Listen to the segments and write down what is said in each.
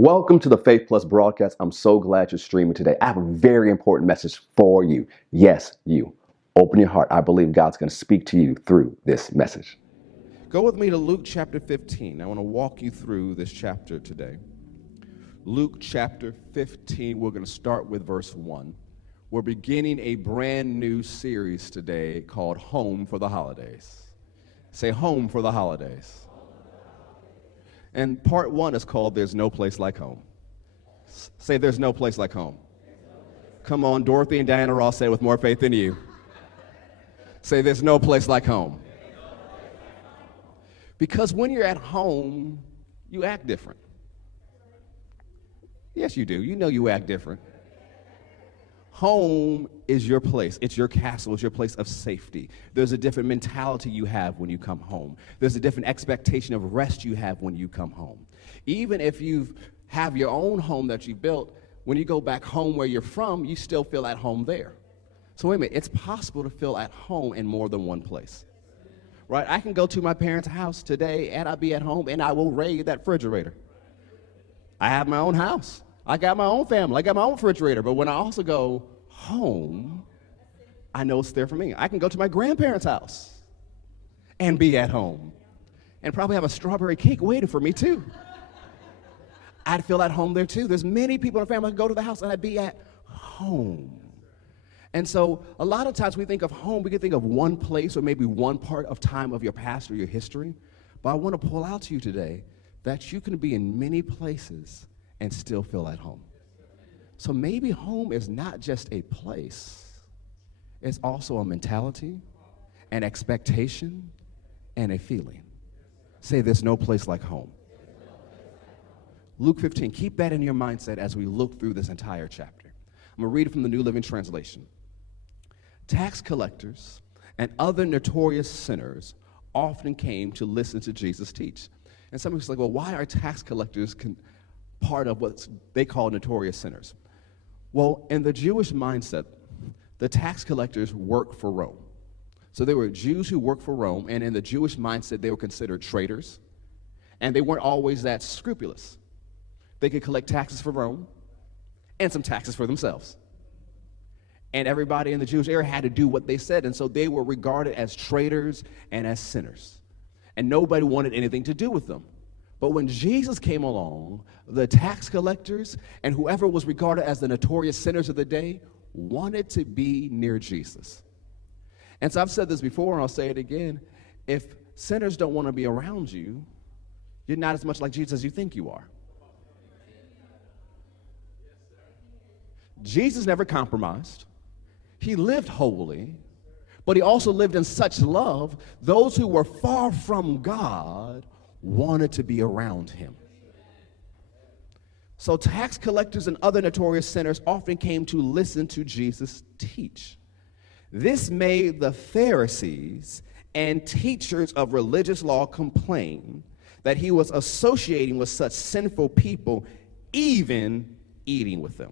Welcome to the Faith Plus broadcast. I'm so glad you're streaming today. I have a very important message for you. Yes, you. Open your heart. I believe God's going to speak to you through this message. Go with me to Luke chapter 15. I want to walk you through this chapter today. Luke chapter 15, we're going to start with verse 1. We're beginning a brand new series today called Home for the Holidays. Say Home for the Holidays. And part 1 is called There's No Place Like Home. Say there's no place like home. Come on, Dorothy and Diana Ross say it with more faith than you. Say there's no place like home. Because when you're at home, you act different. Yes, you do. You know you act different. Home is your place. It's your castle. It's your place of safety. There's a different mentality you have when you come home. There's a different expectation of rest you have when you come home. Even if you have your own home that you built, when you go back home where you're from, you still feel at home there. So wait a minute, it's possible to feel at home in more than one place. Right? I can go to my parents' house today and I'll be at home and I will raid that refrigerator. I have my own house. I got my own family. I got my own refrigerator. But when I also go home, I know it's there for me. I can go to my grandparents' house and be at home and probably have a strawberry cake waiting for me too. I'd feel at home there too. There's many people in the family who go to the house and I'd be at home. And so a lot of times we think of home, we can think of one place or maybe one part of time of your past or your history. But I want to pull out to you today that you can be in many places and still feel at home. So maybe home is not just a place, it's also a mentality, an expectation, and a feeling. Say there's no place like home. Luke 15, keep that in your mindset as we look through this entire chapter. I'm going to read it from the New Living Translation. Tax collectors and other notorious sinners often came to listen to Jesus teach. And some people say, well, why are tax collectors part of what they call notorious sinners? Well, in the Jewish mindset, the tax collectors worked for Rome. So they were Jews who worked for Rome, and in the Jewish mindset, they were considered traitors, and they weren't always that scrupulous. They could collect taxes for Rome and some taxes for themselves. And everybody in the Jewish area had to do what they said, and so they were regarded as traitors and as sinners. And nobody wanted anything to do with them. But when Jesus came along, the tax collectors and whoever was regarded as the notorious sinners of the day wanted to be near Jesus. And so I've said this before, and I'll say it again. If sinners don't want to be around you, you're not as much like Jesus as you think you are. Jesus never compromised. He lived holy, but he also lived in such love, those who were far from God wanted to be around him. So tax collectors and other notorious sinners often came to listen to Jesus teach. This made the Pharisees and teachers of religious law complain that he was associating with such sinful people, even eating with them.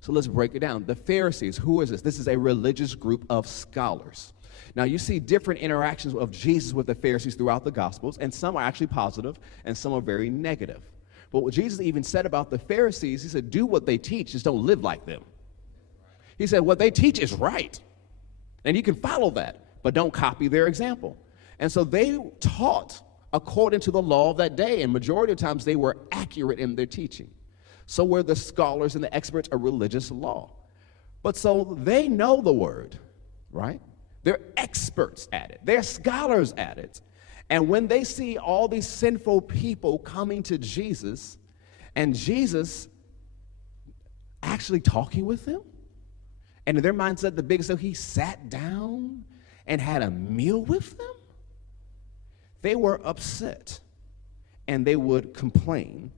So let's break it down. The Pharisees, who is this? This is a religious group of scholars. Now, you see different interactions of Jesus with the Pharisees throughout the Gospels, and some are actually positive, and some are very negative. But what Jesus even said about the Pharisees, he said, do what they teach, just don't live like them. He said, what they teach is right, and you can follow that, but don't copy their example. And so they taught according to the law of that day, and majority of times they were accurate in their teaching. So were the scholars and the experts of religious law. But so they know the word, right? They're experts at it. They're scholars at it. And when they see all these sinful people coming to Jesus, and Jesus actually talking with them, and in their mindset, the biggest thing, he sat down and had a meal with them, they were upset, and they would complain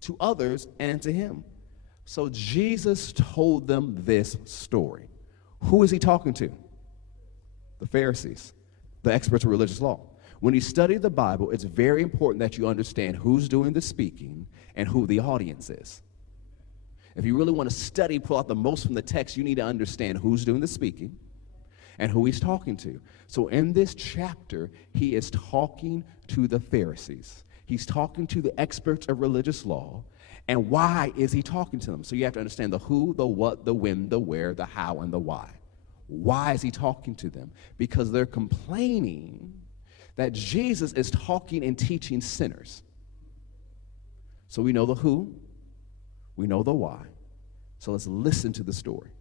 to others and to him. So Jesus told them this story. Who is he talking to? The Pharisees, the experts of religious law. When you study the Bible, it's very important that you understand who's doing the speaking and who the audience is. If you really want to study, pull out the most from the text, you need to understand who's doing the speaking and who he's talking to. So in this chapter, he is talking to the Pharisees. He's talking to the experts of religious law, And why is he talking to them? So you have to understand the who, the what, the when, the where, the how, and the why. Why is he talking to them? Because they're complaining that Jesus is talking and teaching sinners. So we know the who, we know the why. So let's listen to the story.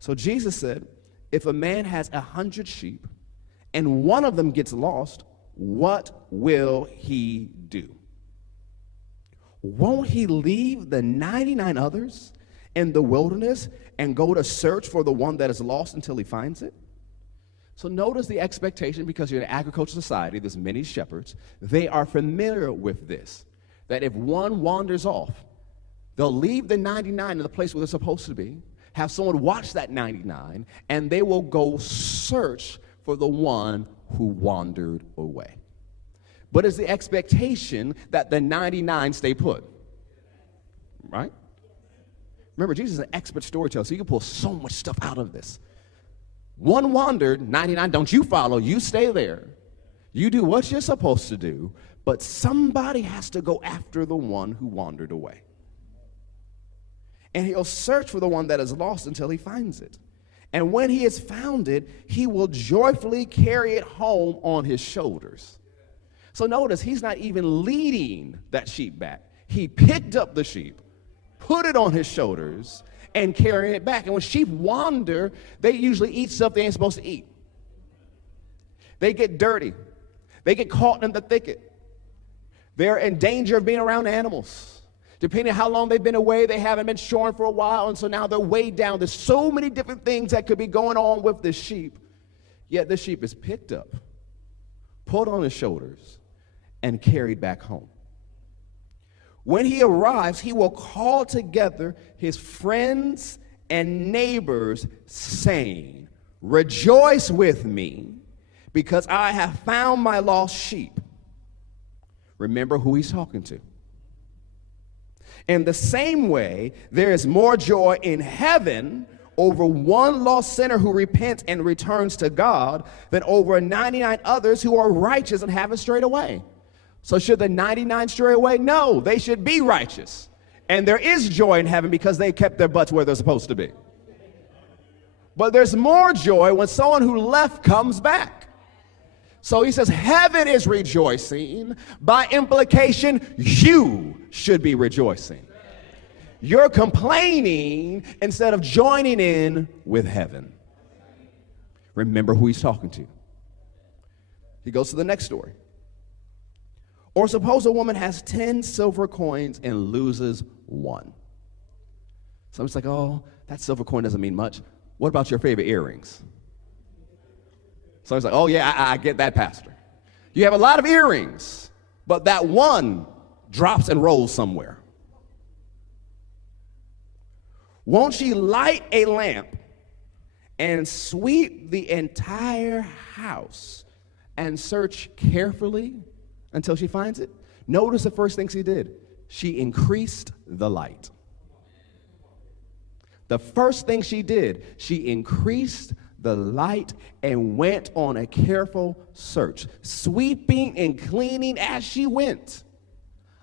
So Jesus said, if a man has 100 sheep and one of them gets lost, what will he do? Won't he leave the 99 others in the wilderness and go to search for the one that is lost until he finds it? So notice the expectation, because you're in an agricultural society, there's many shepherds. They are familiar with this, that if one wanders off, they'll leave the 99 in the place where they're supposed to be, have someone watch that 99, and they will go search for the one who wandered away. But it's the expectation that the 99 stay put, right? Remember, Jesus is an expert storyteller, so you can pull so much stuff out of this. One wandered, 99, don't you follow, you stay there. You do what you're supposed to do, but somebody has to go after the one who wandered away. And he'll search for the one that is lost until he finds it. And when he has found it, he will joyfully carry it home on his shoulders. So notice, he's not even leading that sheep back. He picked up the sheep, put it on his shoulders, and carrying it back. And when sheep wander, they usually eat stuff they ain't supposed to eat. They get dirty. They get caught in the thicket. They're in danger of being around animals. Depending on how long they've been away, they haven't been shorn for a while, and so now they're weighed down. There's so many different things that could be going on with the sheep. Yet the sheep is picked up, put on his shoulders, and carried back home. When he arrives, he will call together his friends and neighbors, saying, "Rejoice with me, because I have found my lost sheep." Remember who he's talking to. In the same way, there is more joy in heaven over one lost sinner who repents and returns to God than over 99 others who are righteous and haven't strayed away. So should the 99 stray away? No, they should be righteous. And there is joy in heaven because they kept their butts where they're supposed to be. But there's more joy when someone who left comes back. So he says, heaven is rejoicing. By implication, you should be rejoicing. You're complaining instead of joining in with heaven. Remember who he's talking to. He goes to the next story. Or suppose a woman has 10 silver coins and loses one. Someone's like, oh, that silver coin doesn't mean much. What about your favorite earrings? Someone's like, oh yeah, I get that, Pastor. You have a lot of earrings, but that one drops and rolls somewhere. Won't she light a lamp and sweep the entire house and search carefully until she finds it? Notice the first thing she did. She increased the light. The first thing she did, she increased the light and went on a careful search, sweeping and cleaning as she went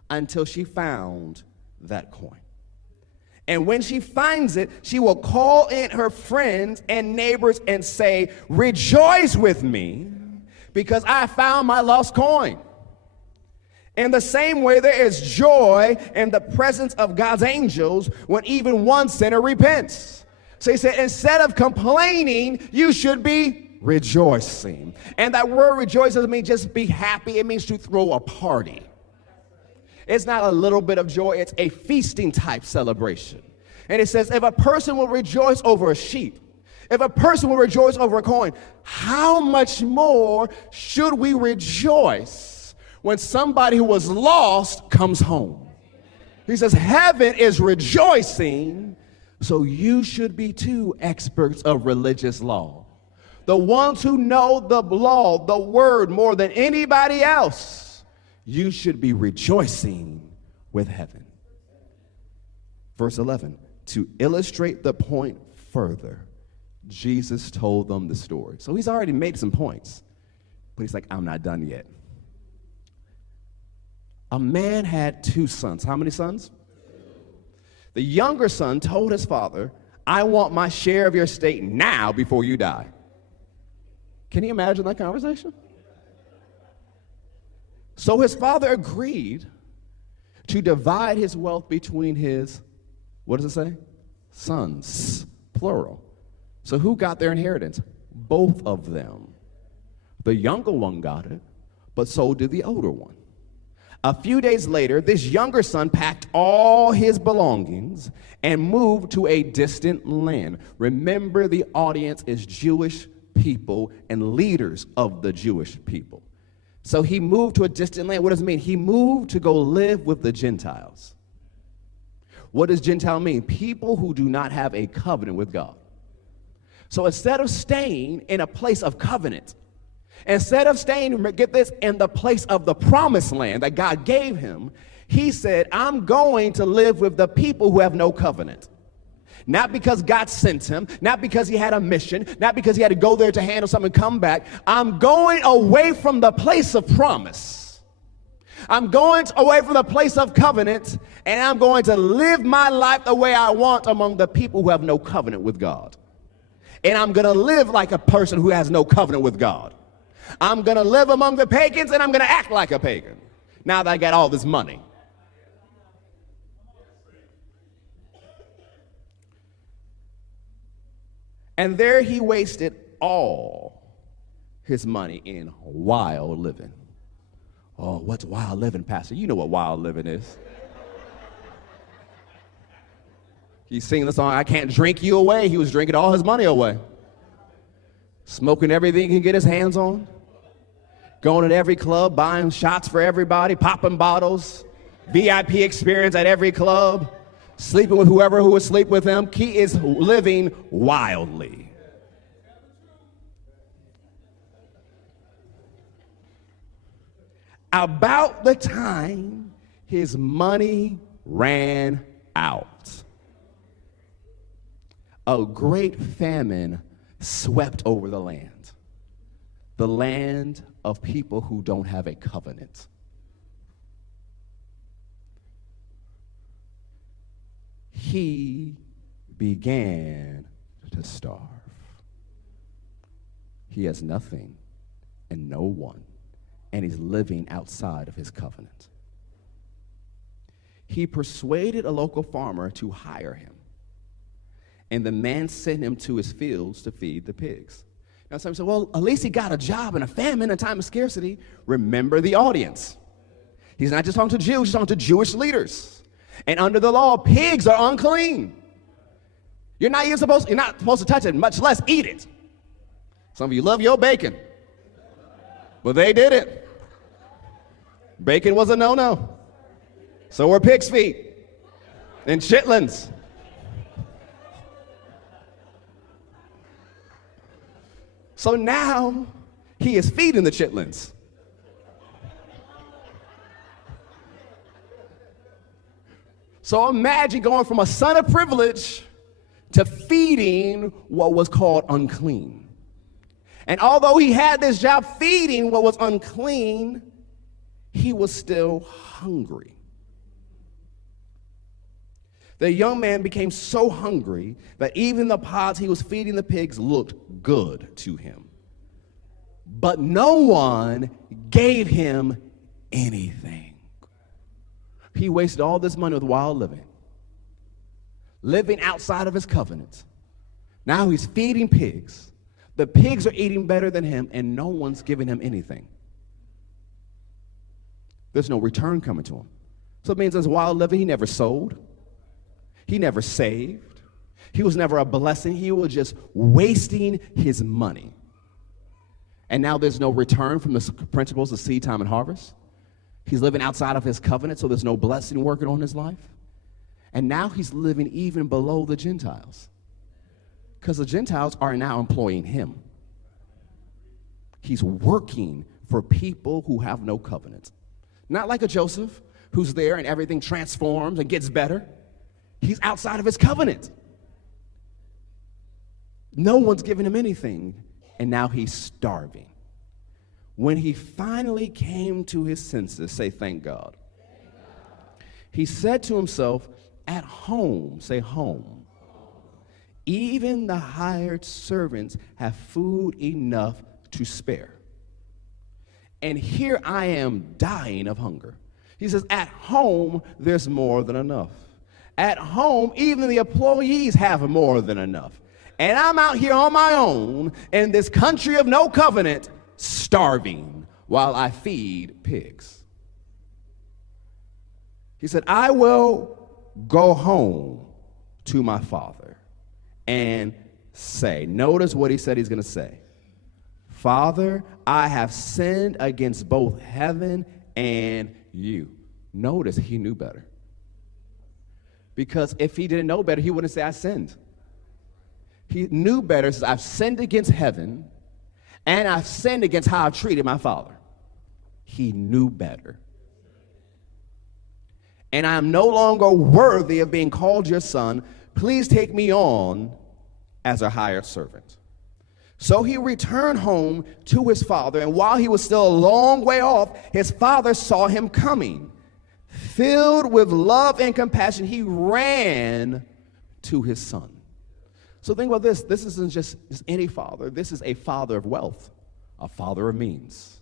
until she found that coin. And when she finds it, she will call in her friends and neighbors and say, "Rejoice with me, because I found my lost coin." In the same way, there is joy in the presence of God's angels when even one sinner repents. So he said, instead of complaining, you should be rejoicing. And that word rejoice doesn't mean just be happy. It means to throw a party. It's not a little bit of joy. It's a feasting type celebration. And it says, if a person will rejoice over a sheep, if a person will rejoice over a coin, how much more should we rejoice when somebody who was lost comes home? He says, heaven is rejoicing, so you should be too, experts of religious law. The ones who know the law, the word, more than anybody else, you should be rejoicing with heaven. Verse 11, to illustrate the point further, Jesus told them the story. So he's already made some points, but he's like, I'm not done yet. A man had 2 sons. How many sons? The younger son told his father, I want my share of your estate now before you die. Can you imagine that conversation? So his father agreed to divide his wealth between his, what does it say? Sons, plural. So who got their inheritance? Both of them. The younger one got it, but so did the older one. A few days later, this younger son packed all his belongings and moved to a distant land. Remember, the audience is Jewish people and leaders of the Jewish people. So he moved to a distant land. What does it mean? He moved to go live with the Gentiles. What does Gentile mean? People who do not have a covenant with God. So instead of staying in a place of covenant, instead of staying, get this, in the place of the promised land that God gave him, he said, I'm going to live with the people who have no covenant. Not because God sent him, not because he had a mission, not because he had to go there to handle something and come back. I'm going away from the place of promise. I'm going away from the place of covenant, and I'm going to live my life the way I want among the people who have no covenant with God. And I'm going to live like a person who has no covenant with God. I'm going to live among the pagans, and I'm going to act like a pagan now that I got all this money. And there he wasted all his money in wild living. Oh, what's wild living, Pastor? You know what wild living is. He's singing the song, I Can't Drink You Away. He was drinking all his money away. Smoking everything he can get his hands on. Going to every club, buying shots for everybody, popping bottles. VIP experience at every club. Sleeping with whoever who would sleep with him. He is living wildly. About the time his money ran out, a great famine swept over the land of people who don't have a covenant. He began to starve. He has nothing and no one, and he's living outside of his covenant. He persuaded a local farmer to hire him, and the man sent him to his fields to feed the pigs. Now some say, well, at least he got a job in a famine, a time of scarcity. Remember the audience. He's not just talking to Jews, he's talking to Jewish leaders. And under the law, pigs are unclean. You're not supposed to touch it, much less eat it. Some of you love your bacon, but they didn't. Bacon was a no-no. So were pig's feet and chitlins. So now he is feeding the chitlins. So imagine going from a son of privilege to feeding what was called unclean. And although he had this job feeding what was unclean, he was still hungry. The young man became so hungry that even the pods he was feeding the pigs looked good to him. But no one gave him anything. He wasted all this money with wild living outside of his covenant. Now he's feeding pigs. The pigs are eating better than him, and no one's giving him anything. There's no return coming to him. So it means as wild living, he never sold. He never saved. He was never a blessing. He was just wasting his money. And now there's no return from the principles of seed time and harvest. He's living outside of his covenant, so there's no blessing working on his life. And now he's living even below the Gentiles, because the Gentiles are now employing him. He's working for people who have no covenant. Not like a Joseph who's there and everything transforms and gets better. He's outside of his covenant. No one's giving him anything, and now he's starving. When he finally came to his senses, say, thank God. He said to himself, At home, say home. Even the hired servants have food enough to spare. And here I am dying of hunger. He says, at home, there's more than enough. At home, even the employees have more than enough. And I'm out here on my own in this country of no covenant, starving while I feed pigs. He said, I will go home to my father and say, notice what he said he's going to say. Father, I have sinned against both heaven and you. Notice he knew better. Because if he didn't know better, he wouldn't say, I sinned. He knew better, says, I've sinned against heaven, and I've sinned against how I've treated my father. He knew better. And I am no longer worthy of being called your son. Please take me on as a hired servant. So he returned home to his father, and while he was still a long way off, his father saw him coming. Filled with love and compassion, he ran to his son. So think about this. This isn't just any father. This is a father of wealth, a father of means,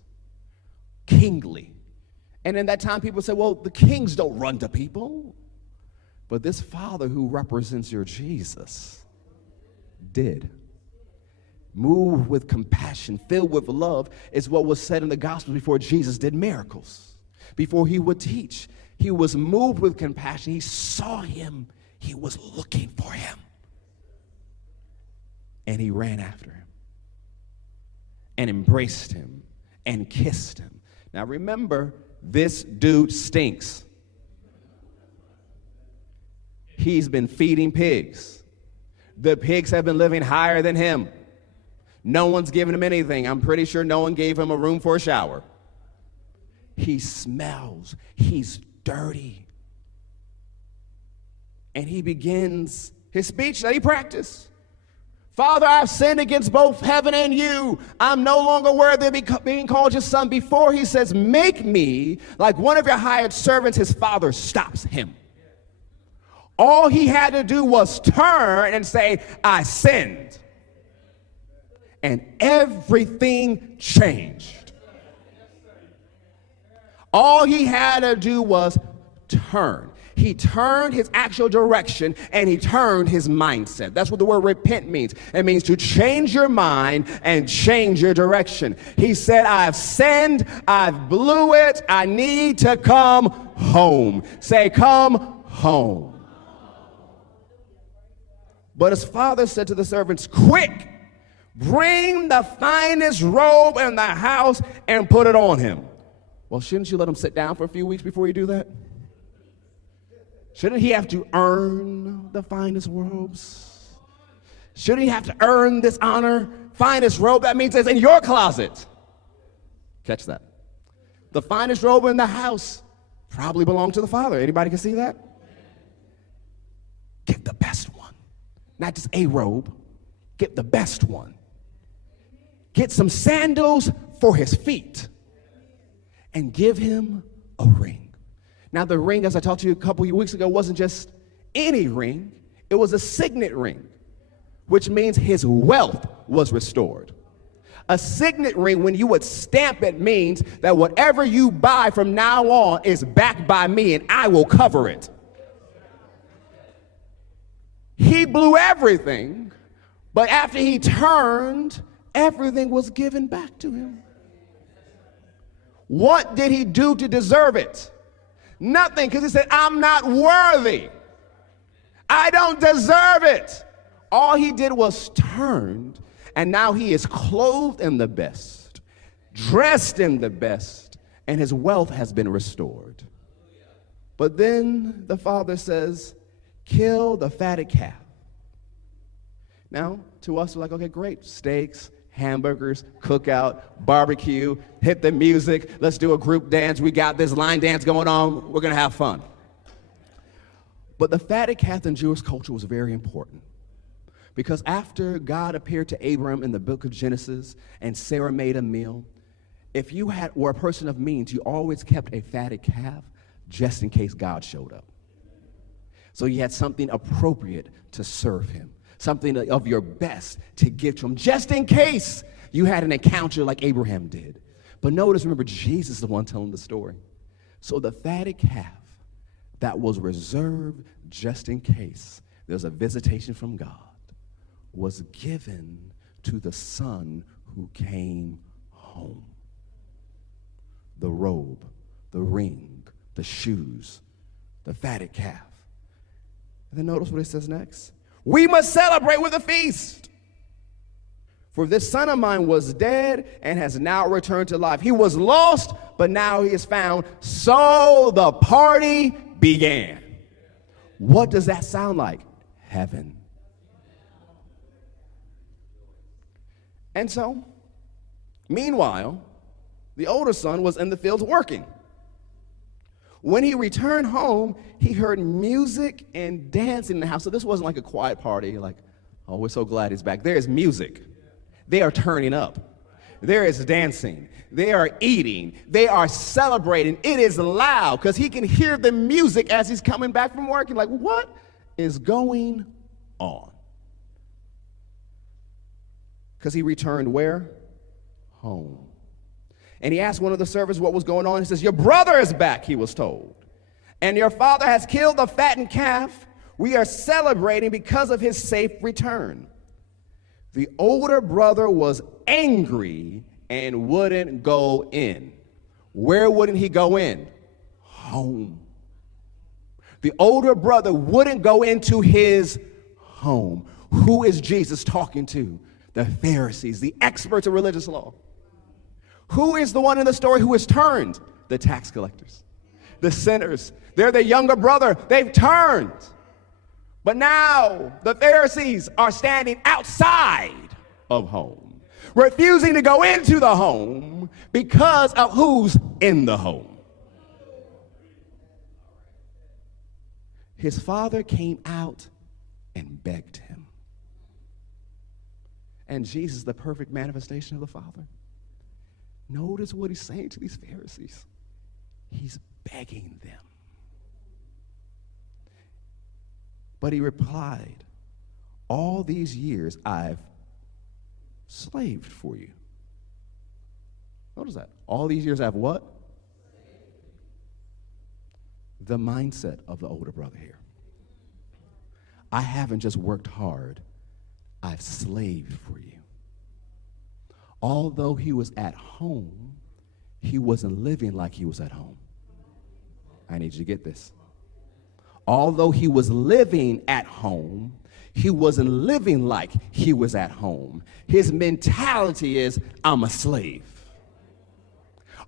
kingly. And in that time, people say, well, the kings don't run to people. But this father who represents your Jesus did. Moved with compassion, filled with love, is what was said in the gospel before Jesus did miracles. Before he would teach, he was moved with compassion. He saw him. He was looking for him. And he ran after him and embraced him and kissed him. Now remember, this dude stinks. He's been feeding pigs. The pigs have been living higher than him. No one's given him anything. I'm pretty sure no one gave him a room for a shower. He smells. He's dirty. And he begins his speech that he practiced. Father, I've sinned against both heaven and you. I'm no longer worthy of being called your son. Before he says, make me like one of your hired servants, his father stops him. All he had to do was turn and say, I sinned. And everything changed. All he had to do was turn. He turned his actual direction and he turned his mindset. That's what the word repent means. It means to change your mind and change your direction. He said, I've sinned, I've blew it, I need to come home. Say, come home. But his father said to the servants, quick, bring the finest robe in the house and put it on him. Well, shouldn't you let him sit down for a few weeks before you do that? Shouldn't he have to earn the finest robes? Shouldn't he have to earn this honor? Finest robe, that means it's in your closet. Catch that. The finest robe in the house probably belonged to the father. Anybody can see that? Get the best one. Not just a robe. Get the best one. Get some sandals for his feet. And give him a ring. Now, the ring, as I talked to you a couple of weeks ago, wasn't just any ring. It was a signet ring, which means his wealth was restored. A signet ring, when you would stamp it, means that whatever you buy from now on is backed by me, and I will cover it. He blew everything, but after he turned, everything was given back to him. What did he do to deserve it? Nothing, because he said, I'm not worthy. I don't deserve it. All he did was turned, and now he is clothed in the best, dressed in the best, and his wealth has been restored. But then the father says, kill the fatted calf. Now, to us, we're like, okay, great, steaks, hamburgers, cookout, barbecue, hit the music, let's do a group dance, we got this line dance going on, we're gonna have fun. But the fatted calf in Jewish culture was very important, because after God appeared to Abram in the book of Genesis and Sarah made a meal, if you were a person of means, you always kept a fatted calf just in case God showed up. So you had something appropriate to serve him, something of your best to give to him, just in case you had an encounter like Abraham did. But notice, remember, Jesus is the one telling the story. So the fatted calf that was reserved just in case there's a visitation from God was given to the son who came home. The robe, the ring, the shoes, the fatted calf. And then notice what it says next. We must celebrate with a feast. For this son of mine was dead and has now returned to life. He was lost, but now he is found. So the party began. What does that sound like? Heaven. And so, meanwhile, the older son was in the fields working. When he returned home, he heard music and dancing in the house. So this wasn't like a quiet party, like, oh, we're so glad he's back. There is music. They are turning up. There is dancing. They are eating. They are celebrating. It is loud because he can hear the music as he's coming back from work. And like, what is going on? Because he returned where? Home. And he asked one of the servants what was going on. He says, your brother is back, he was told. And your father has killed the fattened calf. We are celebrating because of his safe return. The older brother was angry and wouldn't go in. Where wouldn't he go in? Home. The older brother wouldn't go into his home. Who is Jesus talking to? The Pharisees, the experts of religious law. Who is the one in the story who has turned? The tax collectors, the sinners. They're the younger brother. They've turned. But now the Pharisees are standing outside of home, refusing to go into the home because of who's in the home. His father came out and begged him. And Jesus, the perfect manifestation of the Father. Notice what he's saying to these Pharisees. He's begging them. But he replied, all these years I've slaved for you. Notice that. All these years I've what? The mindset of the older brother here. I haven't just worked hard. I've slaved for you. Although he was at home, he wasn't living like he was at home. I need you to get this. Although he was living at home, he wasn't living like he was at home. His mentality is, I'm a slave.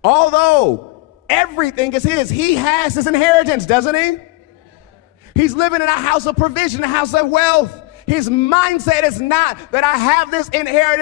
Although everything is his, he has his inheritance, doesn't he? He's living in a house of provision, a house of wealth. His mindset is not that I have this inheritance